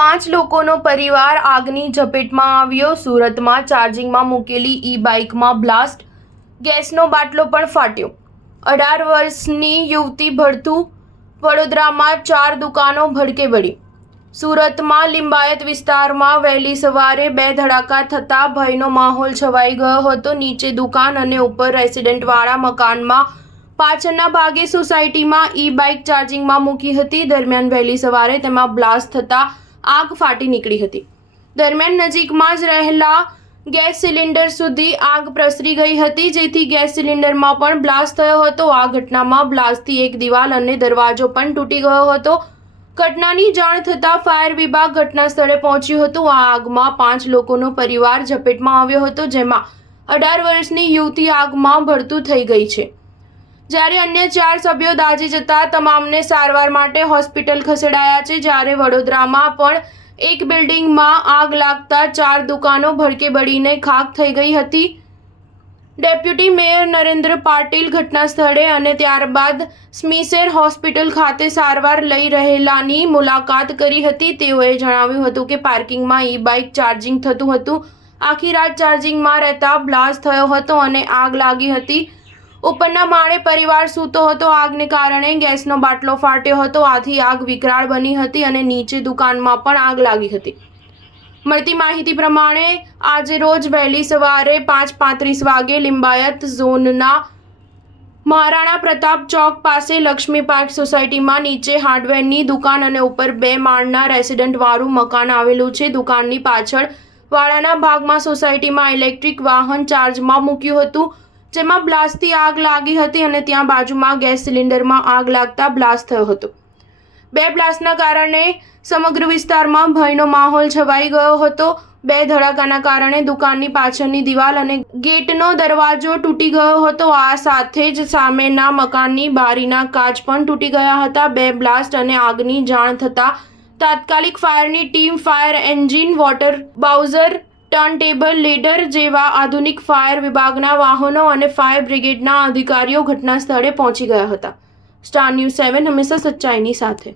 5 લોકોનો પરિવાર આગની ઝપેટમાં આવ્યો। સુરતમાં ચાર્જિંગમાં મૂકેલી ઈ-બાઇકમાં બ્લાસ્ટ, ગેસનો બાટલો પણ ફાટ્યો। 18 વર્ષની યુવતી ભડથું, વડોદરામાં 4 દુકાનો ભડકે બળી। સુરતમાં લિંબાયત વિસ્તારમાં વહેલી સવારે 2 ધડાકા થતાં ભયનો માહોલ છવાઈ ગયો હતો। નીચે દુકાન અને ઉપર રેસિડેન્ટવાળા મકાનમાં પાછળના ભાગે સોસાયટીમાં ઈ-બાઇક ચાર્જિંગમાં મૂકી હતી। દરમિયાન વહેલી સવારે તેમાં બ્લાસ્ટ થતાં આગ ફાટી નીકળી હતી। દરમિયાન નજીકમાં જ રહેલા ગેસ સિલિન્ડર સુધી આગ પ્રસરી ગઈ હતી, જેથી ગેસ સિલિન્ડરમાં પણ બ્લાસ્ટ થયો હતો। આ ઘટનામાં બ્લાસ્ટથી એક દિવાલ અને દરવાજો પણ તૂટી ગયો હતો। ઘટનાની જાણ થતાં ફાયર વિભાગ ઘટના સ્થળે પહોંચ્યું હતું। આ આગમાં 5 લોકોનો પરિવાર ઝપેટમાં આવ્યો હતો, જેમાં 18 વર્ષની યુવતી આગમાં ભડથું થઈ ગઈ છે, જ્યારે અન્ય 4 સભ્યો દાઝી જતા તમામને સારવાર માટે હોસ્પિટલ ખસેડાયા છે। જ્યારે વડોદરામાં પણ એક બિલ્ડિંગમાં આગ લાગતા 4 દુકાનો ભડકે બળીને ખાખ થઈ ગઈ હતી। ડેપ્યુટી મેયર નરેન્દ્ર પાટીલ ઘટના સ્થળે અને ત્યારબાદ સ્મીસેર હોસ્પિટલ ખાતે સારવાર લઈ રહેલાની મુલાકાત કરી હતી। તેઓએ જણાવ્યું હતું કે પાર્કિંગમાં ઈ-બાઇક ચાર્જિંગ થતું હતું। આખી રાત ચાર્જિંગમાં રહેતા બ્લાસ્ટ થયો હતો અને આગ લાગી હતી। ઉપરના માળે પરિવાર સૂતો હતો। આગને કારણે ગેસનો બાટલો ફાટ્યો હતો, આથી આગ વિકરાળ બની હતી અને નીચે દુકાનમાં પણ આગ લાગી હતી। મળતી માહિતી પ્રમાણે આજે રોજ વહેલી સવારે 5:35 વાગે લિંબાયત ઝોનના મહારાણા પ્રતાપ ચોક પાસે લક્ષ્મી પાર્ક સોસાયટીમાં નીચે હાર્ડવેરની દુકાન અને ઉપર 2 માળના રેસિડેન્ટવાળું મકાન આવેલું છે। દુકાનની પાછળ વાળાના ભાગમાં સોસાયટીમાં ઇલેક્ટ્રિક વાહન ચાર્જમાં મૂક્યું હતું, જેમાં બ્લાસ્ટથી આગ લાગી હતી અને ત્યાં બાજુમાં ગેસ સિલિન્ડરમાં આગ લાગતા બ્લાસ્ટ થયો હતો। 2 બ્લાસ્ટના કારણે સમગ્ર વિસ્તારમાં ભયનો માહોલ છવાઈ ગયો હતો। 2 ધડાકાના કારણે દુકાનની પાછળની દિવાલ અને ગેટનો દરવાજો તૂટી ગયો હતો। આ સાથે જ સામેના મકાનની બારીના કાચ પણ તૂટી ગયા હતા। 2 બ્લાસ્ટ અને આગની જાણ થતાં તાત્કાલિક ફાયરની team, fire engine, water bowser, turn table, ladder જેવા આધુનિક ફાયર વિભાગના વાહનો અને ફાયર બ્રિગેડના અધિકારીઓ ઘટના સ્થળે પહોંચી ગયા હતા। સ્ટાર ન્યૂઝ 7 હંમેશા સચ્ચાઈની સાથે।